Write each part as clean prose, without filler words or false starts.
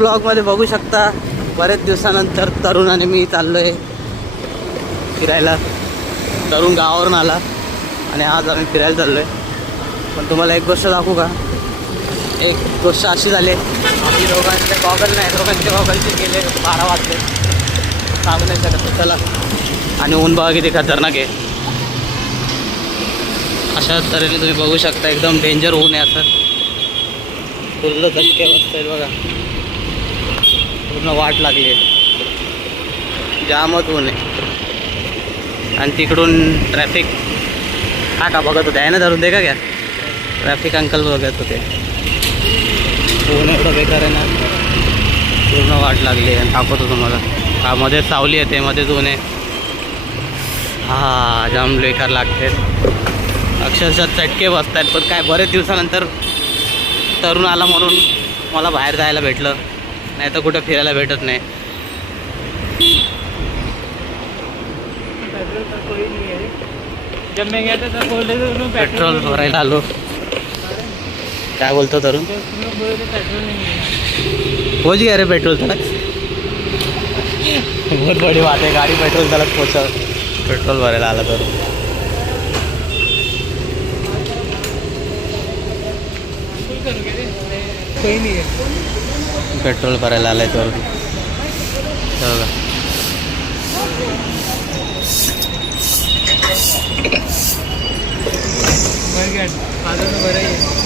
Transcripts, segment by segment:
ब्लॉगमध्ये बघू शकता बरेच दिवसानंतर तरुण आणि मी चाललोय फिरायला. तरुण गावावरून आला आणि आज आम्ही फिरायला चाललोय. पण तुम्हाला एक गोष्ट दाखवू का? एक गोष्ट अशी झाली, आम्ही दोघांचे गॉगल नाही, दोघांचे गॉगलचे गेले 12 वाजले, सांगू नाही शकत. चला. आणि ऊन बघा किती खतरनाक आहे. अशा तऱ्हेने तुम्ही बघू शकता एकदम डेंजर ऊन आहे. असं पूर्ण धक्के बसतायत बघा, पूर्ण वाट लागली आहे, जामच ऊन आहे. आणि तिकडून ट्रॅफिक का बघत होते आहे ना, धरून दे का क्या ट्रॅफिक अंकल बघत होते. ऊन एवढं बेकार आहे ना, पूर्ण वाट लागली आहे. दाखवतो तुम्हाला. हा मध्ये सावली येते, मध्येच ऊन आहे. हा जाम बेकार लागते, अक्षरशः चटके बसत आहेत. पण काय बरेच दिवसानंतर तरुण आला म्हणून मला बाहेर जायला भेटलं, नाही तर कुठं फिरायला भेटत नाही. जब मैं गया था बोल रहे थे पेट्रोल भरायला आलो. काय बोलतो तरुण? पेट्रोल नहीं है. पोच गया रे पेट्रोल तलक. बहुत बड़ी बात है, गाड़ी पेट्रोल तलक पोचा. पेट्रोल भरायला आला तरुण. कोई नहीं है. पेट्रोल भरायला आलाय तरुण. बघा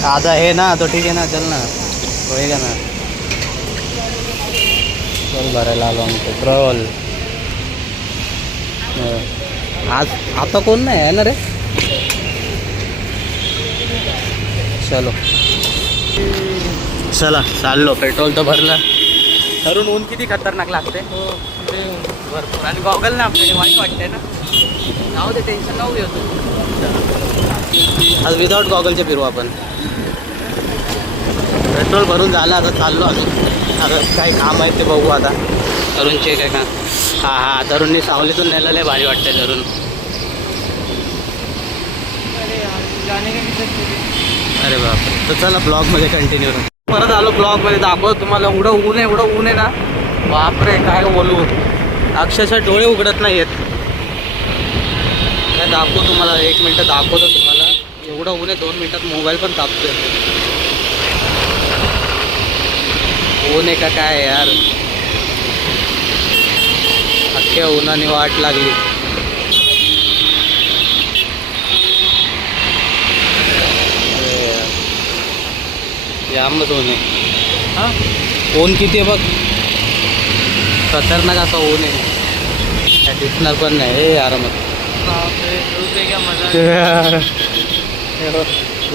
आधा है ना, तो ठीक है ना, चल ना, होएगा ना. पेट्रोल भरायला आलो आम्ही. पेट्रोल आज आता कोण नाही आहे ना रे. चलो चला चाललो. पेट्रोल तर भरलं. धरून ऊन किती खतरनाक लागते. हो भरपूर. आणि गॉगल ना आपल्याला वाईट वाटते ना. जाऊ दे, टेन्शन जाऊ येतो. आज विदाऊट गॉगलचे फिरू आपण. पेट्रोल भरून झालं, आता चाललो अजून. आता काही काम आहे ते बघू आता. तरुणचे काय का? हां हां, तरुणनी सावलीतून नेलं, लय भारी वाटते तरुण. जाने का. अरे बाप. तर चला ब्लॉगमध्ये कंटिन्यू करू. परत आलो ब्लॉगमध्ये. दाखवतो तुम्हाला. एवढं ऊन आहे ना, बापरे काय बोलू. अक्षरशः डोळे उघडत नाही आहेत. काय दाखवतो तुम्हाला, 1 मिनटं दाखवतो तुम्हाला. एवढं ऊन आहे, 2 मिनटात मोबाईल पण तापतोय. ऊन आहे का काय यार. अख्ख्या उन्हाने वाट लागली. जामच ऊन आहे. हां ऊन किती आहे बघ, खतरनाक असं ऊन आहे. काय दिसणार पण नाही. हे आरामात क्या मजा.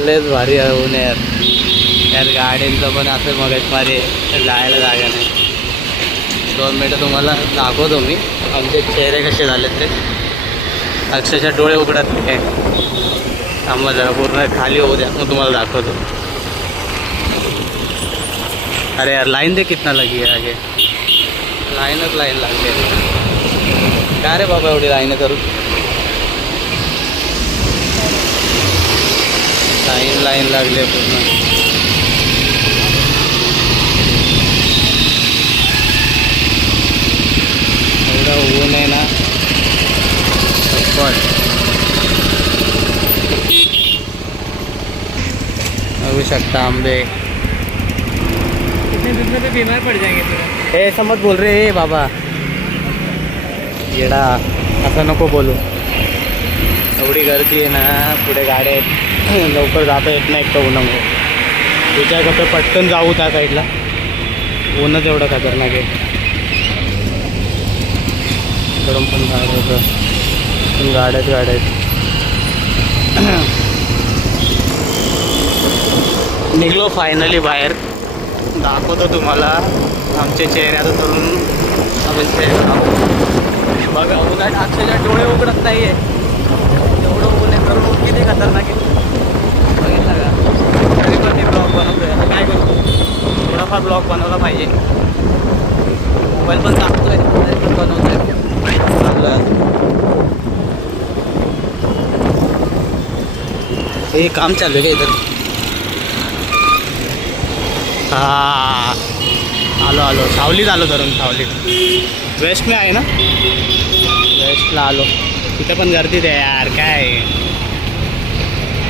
लयच भारी ऊन आहे यार. यार गाड्यांचं पण असं मगच भारी आहे, जायला जागा नाही. 2 मिनटं तुम्हाला दाखवतो मी आमचे चेहरे कसे झाले ते. अक्षरशः डोळे उघडत नाही. थांबा जरा, पूर्ण खाली होऊ द्या, मग तुम्हाला दाखवतो. अरे यार लाइन दे कितना लगी है आगे. लाईनच लाईन लागली आहे. काय रे बाबा एवढी लाईन करू. लाईन लागली आहे पूर्ण. एवढं ऊन आहे ना. बघू शकता आंबे. इतने दूध में तो बीमार पड़ जाएंगे फिर. हे समज बोल रे बाबा. येडा असं नको बोलू. एवढी गर्दी आहे ना, पुढे गाड्या आहेत, लवकर जाता येत नाही. एक तर उन्हामुळे तुझ्या कसं पटकन जाऊ त्या साईडला. ऊनच एवढं खतरनाक आहे. इकडून पण झाड होतं, पण गाड्याच गाड्या आहेत. निघलो फायनली बाहेर. दाखवतो तुम्हाला आमचे चेहऱ्याचं तरुण. आपण चेहरा बघा, उन्हात अक्षरशः डोळे उघडत नाही आहे. एवढं ऊन आहे, तरुण ऊन किती खतरनाक आहे बघितलं का. तरी पण मी ब्लॉग बनवतो आहे. काय करतो, थोडाफार ब्लॉग बनवला पाहिजे. मोबाईल पण टाकतोय, तरी पण बनवतोय. हे काम चालू आहे का इथं. हा आलो आलो सावलीत आलो धरून सावलीत वेस्ट में आहे ना वेस्टला आलो तिथे पण गर्दीत आहे यार काय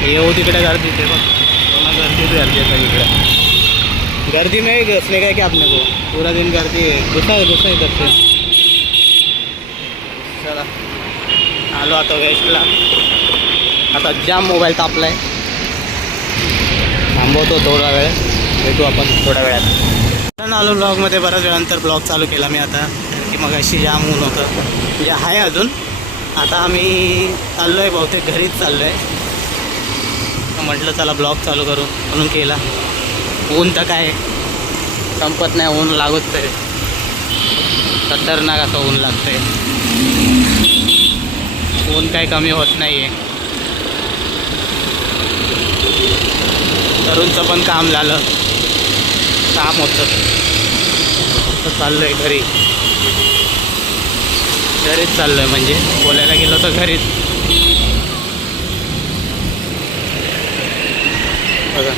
येऊ तिकडे गर्दीत आहे बघ पूर्ण गर्दीत गर्दी आहे सगळीकडे गर्दी में घुसने का क्या अपने को पूरा दिन गर्दी है घुसा है करते चला आलो आता वेस्टला आता जाम मोबाईल तापलाय थांबवतो थोडा वेळ भेटू आपण थोड्या वेळात आलो ब्लॉगमध्ये बऱ्याच वेळानंतर ब्लॉग चालू केला मी आता की मग अशी जाम ऊन होतं म्हणजे आहे अजून आता आम्ही चाललो आहे बहुतेक घरीच चाललो आहे म्हटलं चला ब्लॉग चालू करू म्हणून केला ऊन तर काय संपत नाही ऊन लागत तरी खतरनाक असं ऊन लागतंय ऊन काही कमी होत नाही आहे तरुणचं पण काम झालं काम होतं तर चाललो आहे घरीच चाललो आहे म्हणजे बोलायला गेलो तर घरीच बघा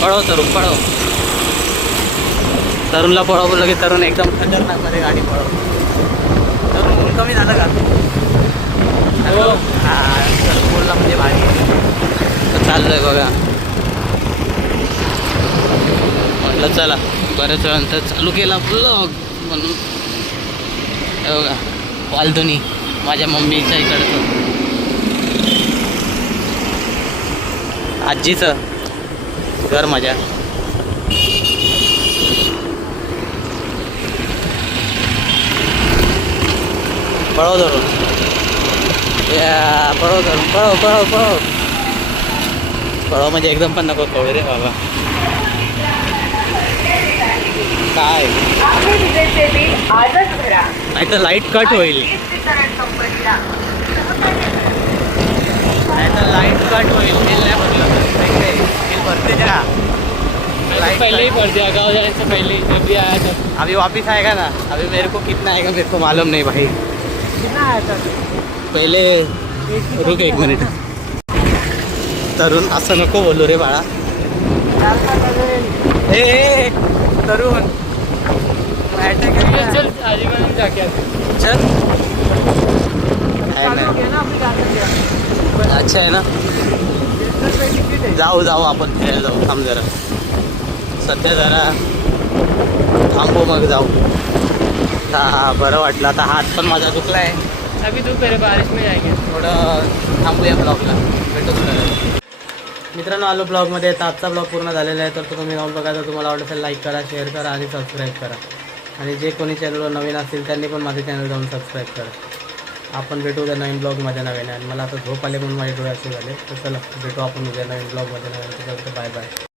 पळव तरुणला पळव बोललं की तरुण एकदम खतरनाकमध्ये गाडी पळव तरुण ऊन कमी झालं का हां तरुण बोलला म्हणजे भारी तर चाललो आहे बघा म्हटलं चला बऱ्याच वेळानंतर चालू केला ब्लॉग म्हणून हे बघा वालधुनी माझ्या मम्मीच्या इकडचं आजीचं घर माझ्या पळव धरून पळव धरून पळव म्हणजे एकदम पण नको कळू रे बाबा काय नाही तर लाईट कट होईल बिल नाही भरलं बिल भरते का पहले ही भर दिया गाँव जाने से पहले ही जब भी आया था अभी वापस आएगा ना अभी मेरे को कितना आएगा मेरे को मालूम नहीं भाई कितना आया था पहिले रुक एक मिनिट तरुण असं नको बोलू रे बाळा ए तरुण चल आजीवन जाके आते चल चालू किया ना अपनी गाड़ी अच्छा आहे ना जाऊ आपण फिरायला जाऊ थांब जरा सध्या जरा थांबू मग जाऊ हा बरं वाटलं आता हात पण माझा दुखला आहे अभी दोपहर बारिश में जाएंगे थोडं थांबूया ब्लॉगला भेटू थोडं मित्रांनो आलो ब्लॉगमध्ये तर आजचा ब्लॉग पूर्ण झालेला आहे तर तो तुम्ही जाऊन बघा जर तुम्हाला आवडत असेल लाईक करा शेअर करा आणि सबस्क्राईब करा आणि जे कोणी चॅनलवर नवीन असतील त्यांनी पण माझ्या चॅनल जाऊन सबस्क्राईब करा आपण भेटू उद्या नवीन ब्लॉगमध्ये नवीन आणि मला आता झोप आले म्हणून माझे डोळे असे झाले तर चला भेटू आपण उद्या नवीन ब्लॉगमध्ये नवीन बाय बाय